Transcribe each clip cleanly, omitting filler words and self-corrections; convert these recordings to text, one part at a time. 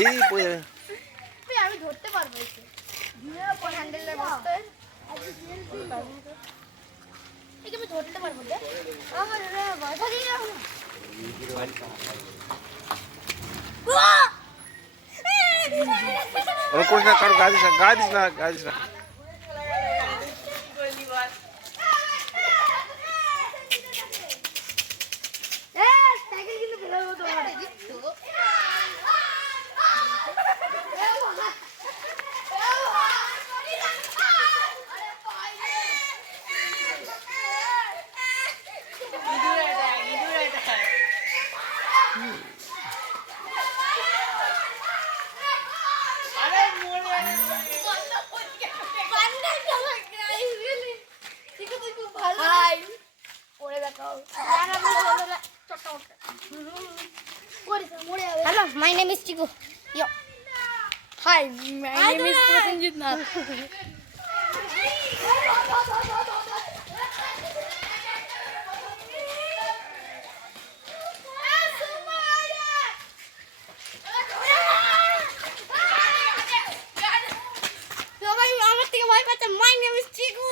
এই পড়ে আমি ধরতে পারবো এসে হ্যান্ডেলটা বসতে আমি ধরতে পারবো আমার বাধা দিয়ে যাবো ওরা করিস না, কারো গায়ে দিস না, গায়ে দিস না। Hello, my name is Chiku. Yo. Hi, my name is Prasenjit Nath. My name is Chiku.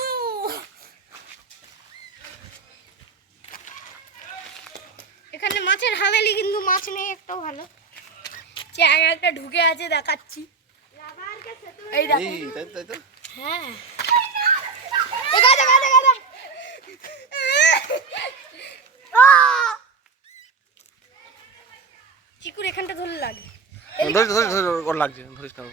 এখানে মাছের হাভেলি কিন্তু মাছ নেই একটাও ভালো চ্যাংড়াটা ঢুকে আছে দেখাচ্ছি এই দেখো তাই তো হ্যাঁ দেখা দেখা দেখা চিকুর এখানটা ধরে লাগে ধরে ওর লাগছে, ধরিস না।